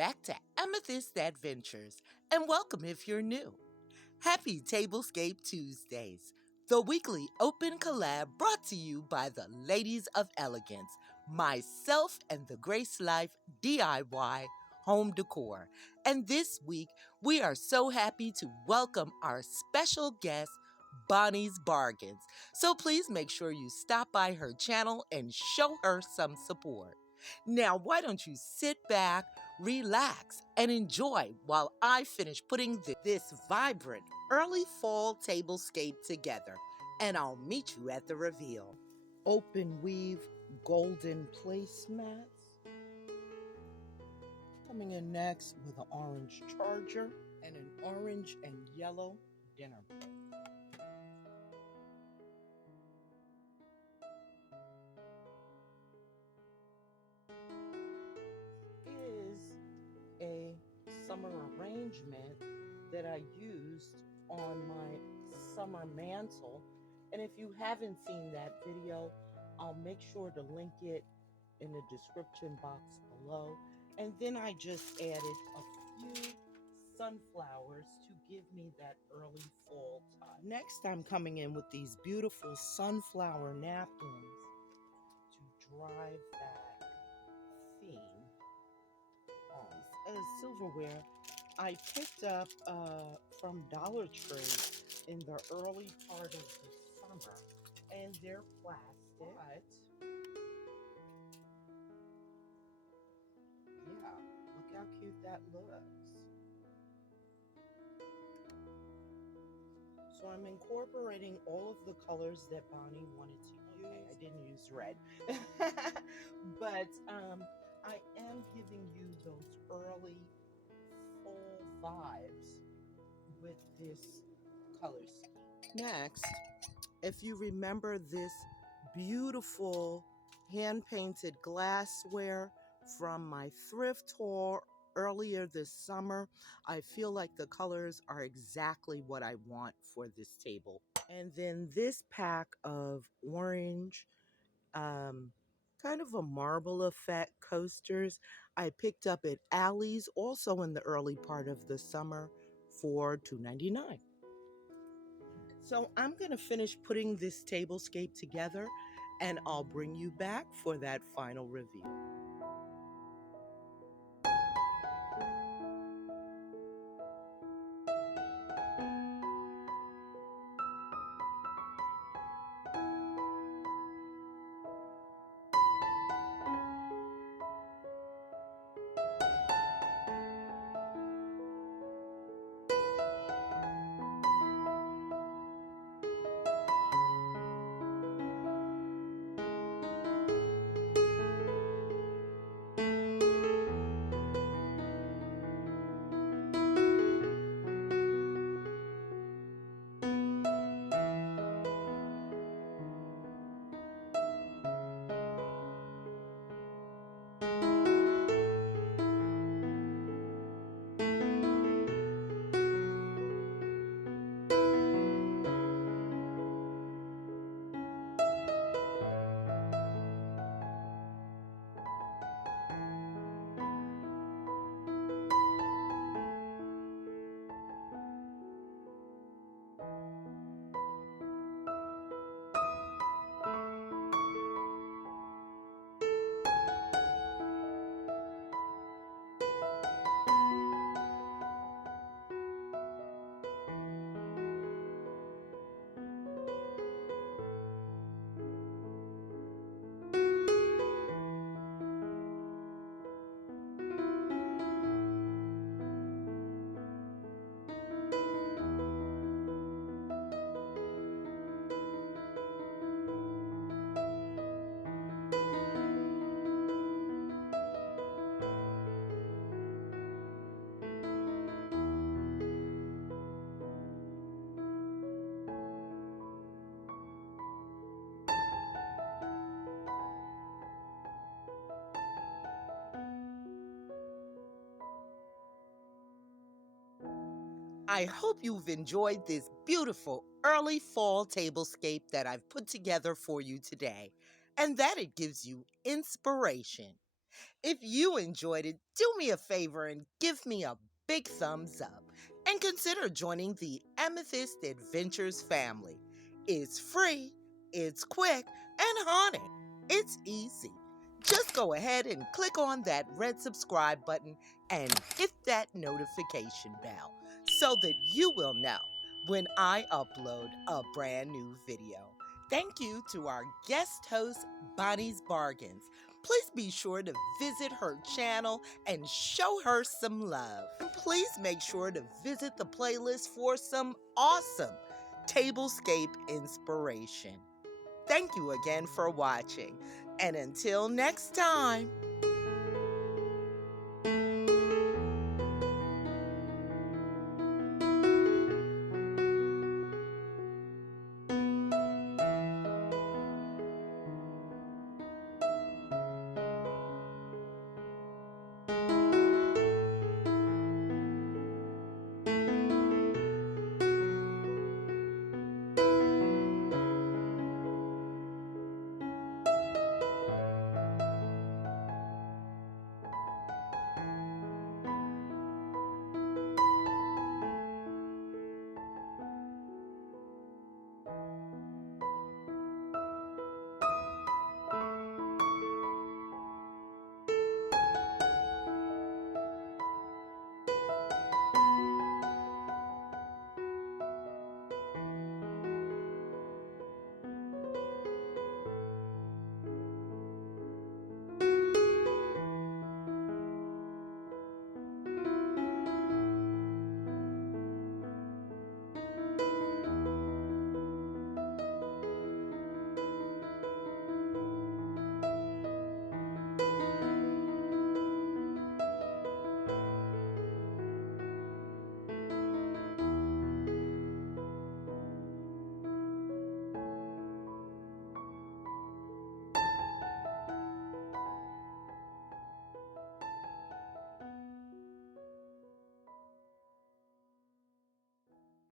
back to Amethyst Adventures, and welcome if you're new. Happy Tablescape Tuesdays, the weekly open collab brought to you by the Ladies of Elegance, myself and the Grace Life DIY home decor. And this week, we are so happy to welcome our special guest, Bonnie's Bargains. So please make sure you stop by her channel and show her some support. Now, why don't you sit back, relax, and enjoy while I finish putting this vibrant early fall tablescape together, and I'll meet you at the reveal. Open weave golden placemats. Coming in next with an orange charger and an orange and yellow dinner plate. Is a summer arrangement that I used on my summer mantle. And if you haven't seen that video, I'll make sure to link it in the description box below. And then I just added a few sunflowers to give me that early fall touch. Next, I'm coming in with these beautiful sunflower napkins to drive that theme. As silverware I picked up from Dollar Tree in the early part of the summer, and they're plastic, but yeah, look how cute that looks. So I'm incorporating all of the colors that Bonnie wanted to use. Okay, I didn't use red, but I am giving you those early fall vibes with this color scheme. Next, if you remember this beautiful hand-painted glassware from my thrift haul earlier this summer, I feel like the colors are exactly what I want for this table. And then this pack of orange, kind of a marble effect coasters I picked up at Alley's also in the early part of the summer for $2.99. So I'm going to finish putting this tablescape together, and I'll bring you back for that final review. I hope you've enjoyed this beautiful early fall tablescape that I've put together for you today, and that it gives you inspiration. If you enjoyed it, do me a favor and give me a big thumbs up. And consider joining the Amethyst Adventures family. It's free, it's quick, and honey, it's easy. Just go ahead and click on that red subscribe button and hit that notification bell so that you will know when I upload a brand new video. Thank you to our guest host, Bonnie's Bargains. Please be sure to visit her channel and show her some love. And please make sure to visit the playlist for some awesome Tablescape inspiration. Thank you again for watching, and until next time.